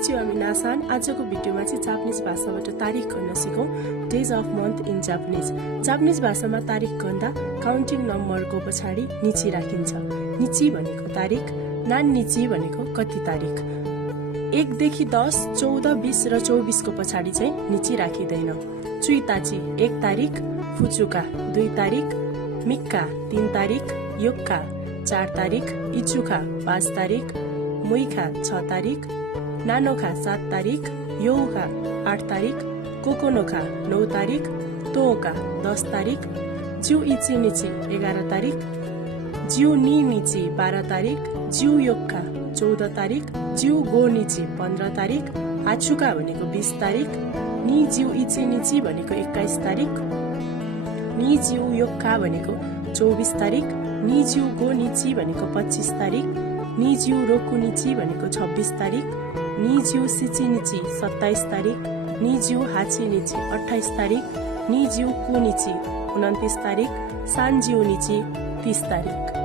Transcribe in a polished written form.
Konnichiwa, हामी नासान। आजको भिडियोमा चाहिँ जापानिज भाषाबाट तारिख गन्न सिकौं। Days of month in Japanese. Japanese भाषामा तारिख गन्दा काउन्टिङ नम्बरको पछाडि निची राखिन्छ। निची भनेको तारिख, नान निची भनेको कति तारिख। 1 देखि 10, 14, 20 र 24 को पछाडि चाहिँ निची राखिदैन। चुइताची 1 तारिख, फुचुका 2 तारिख, मिक्का 3 तारिख, योक्का 4 तारिख, इचुका 5 तारिख, मुइका 6 तारिख, नानोका 7 तारिख, योउका 8 तारिख, कोकोनोका 9 तारिख, तोका 10 तारिख, जिउ इची निची 11 तारिख, जिउ नि निची 12 तारिख, जिउ योक्का 14 तारिख, जिउ गो निची 15 तारिख, आछुका भनेको 20 तारिख, नि जिउ इची निची भनेको 21 तारिख, नि जिउ योक्का भनेको 24 तारिख, नि जिउ गो निची भनेको 25 तारिख, नि जिउ रोकु निची भनेको 26 तारिख, नि जिउ सिची निची 27 तारिख, नि जिउ हाची निची 28 तारिख, नि जिउ कु निची 29 तारिख, सान जिउ निची 30 तारिख।